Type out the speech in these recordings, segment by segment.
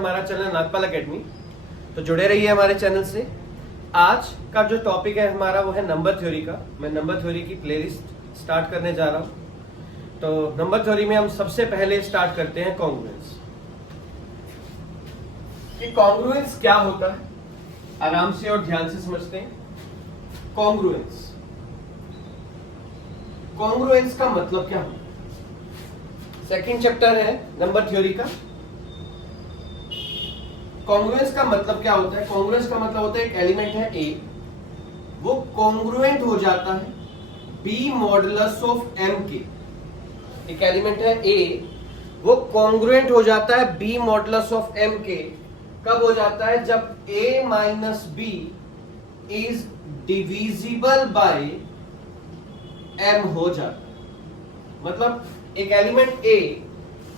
हमारा channel Nagpal academy. तो जुड़े रहिए हमारे चैनल से। आज का जो टॉपिक है हमारा वो है नंबर थ्योरी का। मैं नंबर थ्योरी की प्लेलिस्ट स्टार्ट करने जा रहा हूँ। तो नंबर थ्योरी में हम सबसे पहले स्टार्ट करते हैं कॉन्ग्रुएंस। कि कॉन्ग्रुएंस क्या होता है, आराम से और ध्यान से समझते हैं। कॉन्ग्रुएंस कॉन्ग्रुएंस का मतलब क्या होता है? सेकंड चैप्टर है नंबर थ्योरी का। कॉन्ग्रुएंस का मतलब क्या होता है? कॉन्ग्रुएंस का मतलब होता है एक एलिमेंट है ए, वो कॉन्ग्रुएंट हो जाता है बी मॉडुलस ऑफ एम के। एक एलिमेंट है ए, वो कॉन्ग्रुएंट हो जाता है बी मॉडुलस ऑफ एम के। कब हो जाता है? जब a minus B is divisible by m हो जाता है। मतलब एक एलिमेंट a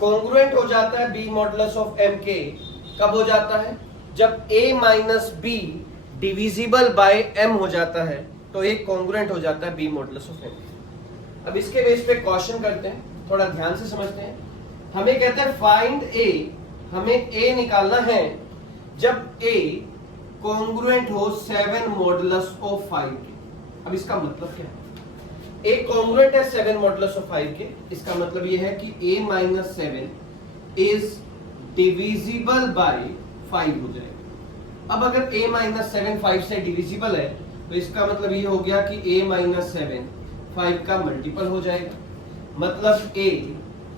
कॉन्ग्रुएंट हो जाता है b मॉडुलस ऑफ m के। कब हो जाता है? जब a minus be divisible by m हो जाता है, तो एक कॉन्ग्रुएंट हो जाता है b मॉडुलस ऑफ m। अब इसके बेस पे क्वेश्चन करते हैं, थोड़ा ध्यान से समझते हैं। हमें कहते हैं फाइंड a, हमें a निकालना है जब a कॉन्ग्रुएंट हो 7 मॉडुलस ऑफ 5 के। अब इसका मतलब क्या है? एक कॉन्ग्रुएंट है 7 मॉडुलस ऑफ 5 के। इसका मतलब यह है कि a minus 7 is divisible bye 5 हो जाएगा। अब अगर a माइनस 7 5 से डिविजिबल है, तो इसका मतलब ये हो गया कि a माइनस 7 5 का मल्टीपल हो जाएगा। मतलब a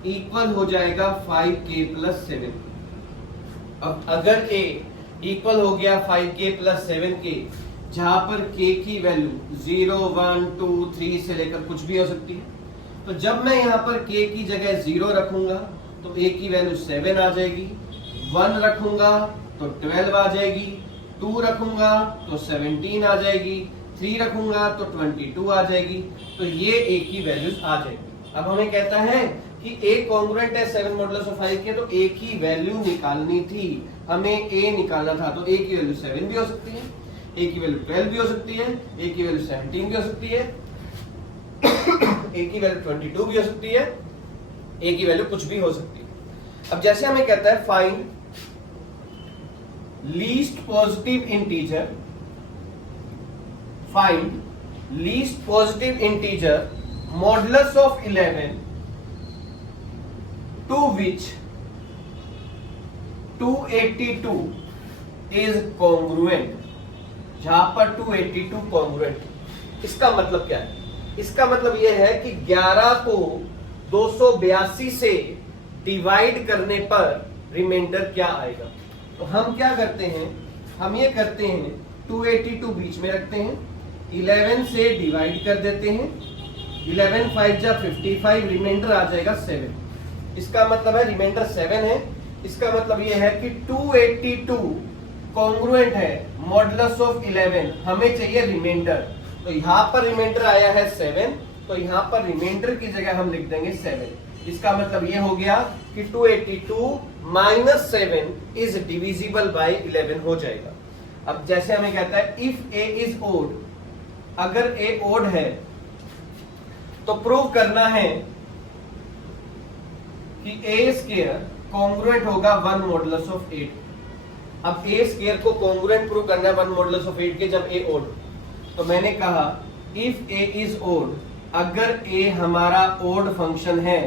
इक्वल हो जाएगा 5k प्लस 7। अब अगर a इक्वल हो गया 5k प्लस 7k, जहां पर k की वैल्यू 0 1 2 3 से लेकर कुछ भी हो सकती है, तो जब मैं यहां पर k की जगह 0 रखूंगा तो a की वैल्यू 7 आ जाएगी, 1 रखूंगा तो 12 आ जाएगी, 2 रखूंगा तो 17 आ जाएगी, 3 रखूंगा तो 22 आ जाएगी। तो ये a की वैल्यूज आ जाएगी। अब हमें कहता है कि a कॉन्ग्रुएंट है 7 मॉडुलस ऑफ 5 के, तो a की वैल्यू निकालनी थी, हमें a निकालना था। तो a की वैल्यू 7 भी हो सकती है, a की वैल्यू 12 भी हो सकती है, a की वैल्यू 17 भी हो सकती है, a की वैल्यू 22 भी हो सकती है, a की वैल्यू कुछ भी हो सकती है। अब जैसे हमें कहता है find least positive integer, find least positive integer modulus of 11 to which 282 is congruent, जहां पर 282 congruent। इसका मतलब क्या है? इसका मतलब यह है कि 11 को 282 से डिवाइड करने पर रिमाइंडर क्या आएगा। तो हम क्या करते हैं? हम ये करते हैं 282 बीच में रखते हैं, 11 से डिवाइड कर देते हैं, 11 5 जा 55, रिमाइंडर आ जाएगा 7। इसका मतलब है रिमाइंडर 7 है। इसका मतलब यह है कि 282 कॉन्ग्रुएंट है मॉडुलस ऑफ 11, हमें चाहिए रिमाइंडर। तो यहां पर रिमाइंडर आया है 7, तो यहां पर रिमाइंडर की जगह हम लिख देंगे 7। इसका मतलब यह हो गया कि 282 माइनस 7 इज डिविजिबल बाय 11 हो जाएगा। अब जैसे हमें कहता है इफ a इज ओड, अगर a ओड है तो प्रूव करना है कि a स्क्वायर कॉन्ग्रुएंट होगा 1 मॉडुलस ऑफ 8। अब a स्क्वायर को कॉन्ग्रुएंट प्रूव करना है 1 मॉडुलस ऑफ 8 के, जब a ओड। तो मैंने कहा इफ a इज ओड, अगर a हमारा ओड फंक्शन है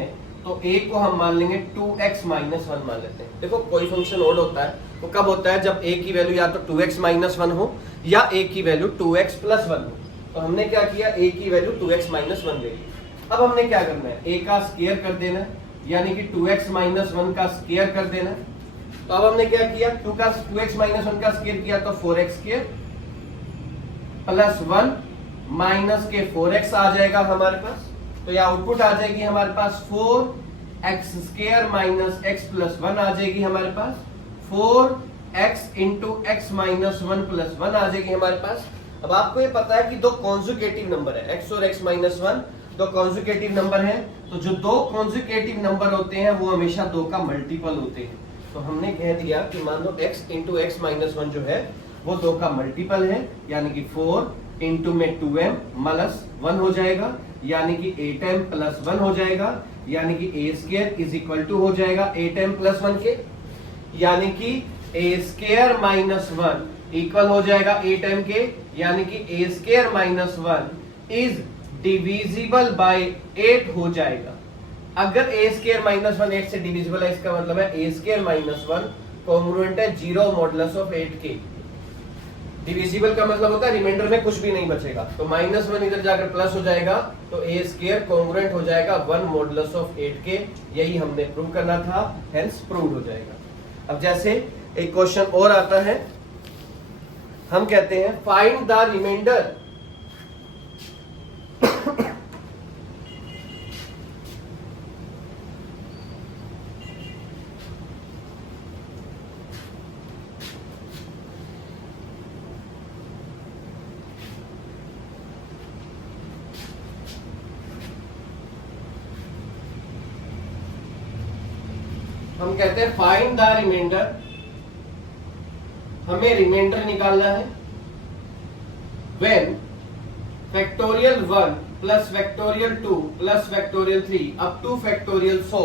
तो a को हम मान लेंगे 2x माइनस 1 मान लेते हैं। देखो कोई फंक्शन ओड होता है तो कब होता है? जब a की वैल्यू या तो 2x माइनस 1 हो या a की वैल्यू 2x प्लस 1 हो। तो हमने क्या किया? a की वैल्यू 2x माइनस 1 ले ली। अब हमने क्या करना है? a का स्क्वायर कर देना है, यानी कि 2x माइनस 1 का स्क्वायर कर देना। तो अब हमने क्या किया? 2x माइनस 1 का स्क्वायर किया तो 4x स्क्वायर प्लस 1 माइनस के 4x आ जाएगा हमारे पास। तो यह आउटपुट आ जाएगी हमारे पास 4x square minus x plus 1 आ जाएगी हमारे पास। 4x into x minus 1 plus 1 आ जाएगी हमारे पास। अब आपको ये पता है कि दो कॉन्जुगेटिव नंबर है, x और x माइनस 1 दो कॉन्जुगेटिव नंबर है। तो जो दो कॉन्जुगेटिव नंबर होते हैं वो हमेशा 2 का मल्टीपल होते हैं। तो हमने कह दिया कि मान लो x इंटू x माइनस 1 जो है वो 2 का मल्टीपल है, यानी कि 4 इंटू में 2m प्लस 1 हो जाएगा, यानी कि 8m प्लस 1 हो जाएगा, यानी कि a square is equal to हो जाएगा 8m प्लस 1 के। यानी कि ए स्क्वायर माइनस 1 इक्वल हो जाएगा 8m यानी कि a square minus 1 is divisible by 8 हो जाएगा। अगर ए स्क्वायर माइनस 1 8 से डिविजिबल है इसका मतलब है ए स्क्वायर माइनस 1 कॉन्ग्रुएंट है 0 मॉडुलस ऑफ 8k। डिविजिबल का मतलब होता है रिमाइंडर में कुछ भी नहीं बचेगा, तो -1 इधर जाकर प्लस हो जाएगा तो ए स्क्वायर कॉन्ग्रुएंट हो जाएगा 1 मॉडुलस ऑफ 8k। यही हमने प्रूव करना था, हेंस प्रूव हो जाएगा। अब जैसे एक क्वेश्चन और आता है, हम कहते हैं फाइंड द रिमाइंडर हम कहते हैं फाइंड द रिमाइंडर, हमें रिमाइंडर निकालना है when factorial 1 plus factorial 2 plus factorial 3 up two factorial 100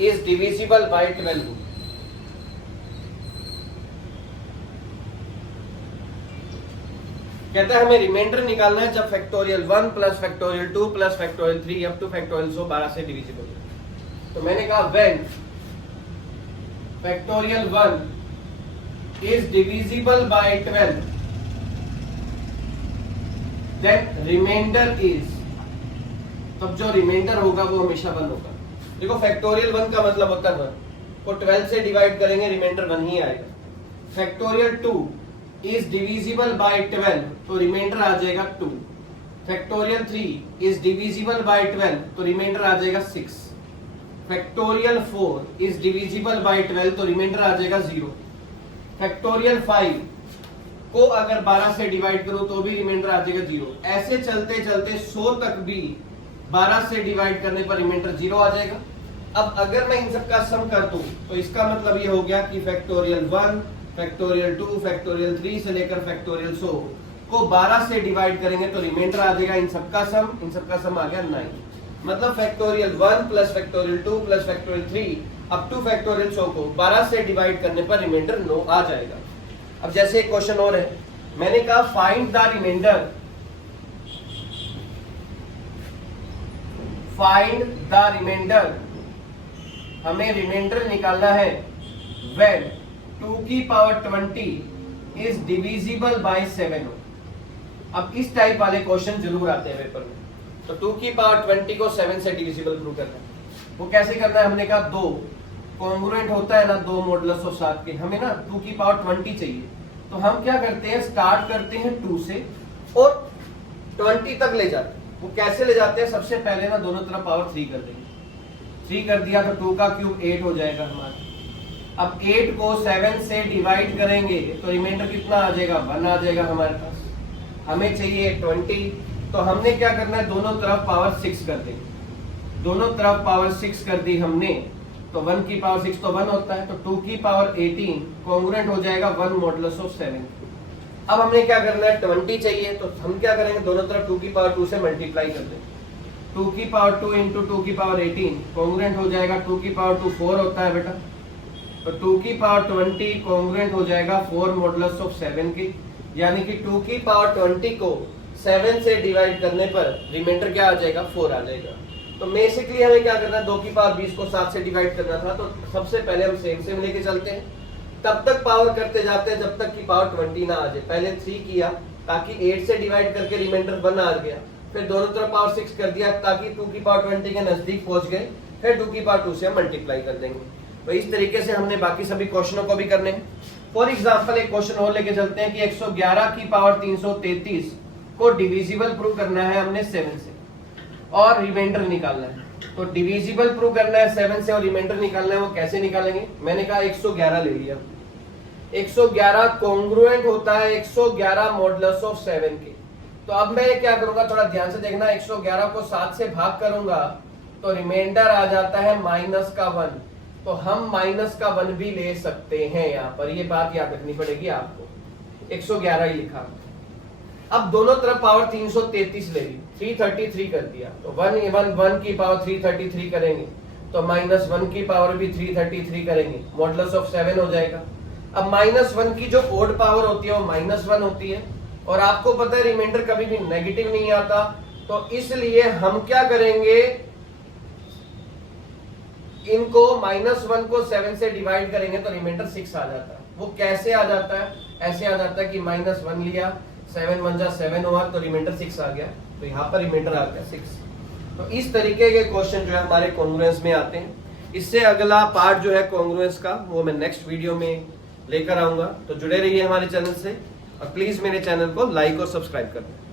is divisible bye 12। कहता है हमें रिमाइंडर निकालना है जब factorial 1 plus factorial 2 plus factorial 3 up two factorial 100 12 से डिविजिबल है। तो मैंने कहा when factorial 1 is divisible by 12 then remainder is, तब जो रिमाइंडर होगा वो हमेशा 1 होगा। देखो फैक्टोरियल 1 का मतलब होता है 1 को 12 से डिवाइड करेंगे रिमाइंडर 1 ही आएगा। फैक्टोरियल 2 is divisible by 12 तो रिमाइंडर आ जाएगा 2। फैक्टोरियल 3 is divisible by 12 तो रिमाइंडर आ जाएगा 6। फैक्टोरियल 4 इज डिविजिबल बाय 12 तो रिमाइंडर आ जाएगा 0। फैक्टोरियल 5 को अगर 12 से डिवाइड करो तो भी रिमाइंडर आ जाएगा 0। ऐसे चलते चलते 100 तक भी 12 से डिवाइड करने पर रिमाइंडर 0 आ जाएगा। अब अगर मैं इन सबका सम कर दूं तो इसका मतलब ये हो गया कि फैक्टोरियल 1 फैक्टोरियल 2 फैक्टोरियल 3 से लेकर फैक्टोरियल 100 को 12 से डिवाइड करेंगे तो रिमाइंडर आ जाएगा इन सबका सम आ गया 9। मतलब factorial 1 plus factorial 2 plus factorial 3 up two factorial 100 को 12 से डिवाइड करने पर रिमाइंडर 9 आ जाएगा। अब जैसे एक क्वेश्चन और है, मैंने कहा find the remainder, find the remainder, हमें रिमाइंडर निकालना है व्हेन 2 की पावर 20 इज डिविजिबल बाय 7 हो। अब इस टाइप वाले क्वेश्चन जरूर आते हैं पेपर में। तो 2 की पावर 20 को 7 से डिविजिबल प्रूव करना है। वो कैसे करना है, हमने कहा 2 कॉन्ग्रुएंट होता है ना 2 मॉडुलस ऑफ 7 के, हमें ना 2 की पावर 20 चाहिए। तो हम क्या करते हैं, स्टार्ट करते हैं 2 से और 20 तक ले जाते हैं। वो कैसे ले जाते हैं, सबसे पहले ना दोनों तरफ पावर 3 कर देंगे। 3 कर दिया तो 2 का क्यूब 8 हो जाएगा हमारा। अब 8 को 7 से डिवाइड करेंगे तो रिमाइंडर कितना आ जाएगा, 1 आ जाएगा हमारे पास। हमें चाहिए 20, तो हमने क्या करना है, दोनों तरफ पावर 6 कर देंगे। दोनों तरफ पावर 6 कर दी हमने तो 1 की पावर 6 तो 1 होता है, तो 2 की पावर 18 कॉन्ग्रुएंट हो जाएगा 1 मॉडुलस ऑफ 7। अब हमने क्या करना है, 20 चाहिए, तो हम क्या करेंगे, दोनों तरफ 2 की पावर 2 से मल्टीप्लाई कर देंगे। 2 की पावर 2 इंटू 2 की पावर 18 कॉन्ग्रुएंट हो जाएगा 2 की पावर 2 4 होता है बेटा, तो 2 की पावर 20 कॉन्ग्रुएंट हो जाएगा 4 मॉडुलस ऑफ 7 की। यानी कि 2 की पावर 20 को 7 से डिवाइड करने पर रिमाइंडर क्या आ जाएगा, 4 आ जाएगा। तो बेसिकली हमें क्या करना है, 2 की पावर 20 को 7 से डिवाइड करना था, तो सबसे पहले हम सेम लेके चलते हैं, तब तक पावर करते जाते हैं जब तक की पावर 20 ना आ जाए। पहले 3 किया ताकि 8 से डिवाइड करके रिमाइंडर 1 आ गया, फिर दोनों तरफ पावर 6 कर दिया ताकि 2 की पावर 20 के नजदीक पहुंच गए, फिर 2 की पावर 2 से हम मल्टीप्लाई कर देंगे। तो इस तरीके से हमने बाकी सभी क्वेश्चनों को भी करने हैं। फॉर एग्जाम्पल एक क्वेश्चन और लेके चलते हैं कि 111 की पावर 333 को डिविजिबल प्रूव करना है हमने 7 से और रिमाइंडर निकालना है। तो डिविजिबल प्रूव करना है 7 से और रिमाइंडर निकालना है, वो कैसे निकालेंगे, मैंने कहा 111 ले लिया। 111 कॉन्ग्रुएंट होता है 111 मॉडुलस ऑफ 7 के। तो अब मैं क्या करूंगा, थोड़ा ध्यान से देखना, 111 को 7 से भाग करूंगा तो रिमाइंडर आ जाता है -1। तो हम -1 भी ले सकते हैं, यहाँ पर ये बात याद रखनी पड़ेगी आपको। 111 ही लिखा। अब दोनों तरफ पावर 333 ले ली, 333 कर दिया, तो 1 की पावर 333 करेंगे तो -1 की पावर भी 333 करेंगे, मॉडुलस ऑफ 7 हो जाएगा। अब -1 की जो ओड पावर होती है वो -1 होती है, और आपको पता है रिमाइंडर कभी भी नेगेटिव नहीं आता, तो इसलिए हम क्या करेंगे, इनको -1 को 7 से डिवाइड करेंगे तो रिमाइंडर 6 आ जाता है। वो कैसे आ जाता है, ऐसे आ जाता है कि -1 लिया, 7 1 जा 7 हुआ, तो रिमाइंडर 6 आ गया, तो यहाँ पर रिमाइंडर आ गया 6। तो इस तरीके के क्वेश्चन जो है हमारे कॉन्ग्रुएंस में आते हैं। इससे अगला पार्ट जो है कॉन्ग्रुएंस का, वो मैं नेक्स्ट वीडियो में लेकर आऊंगा। तो जुड़े रहिए हमारे चैनल से, और प्लीज मेरे चैनल को लाइक और सब्सक्राइब कर दें।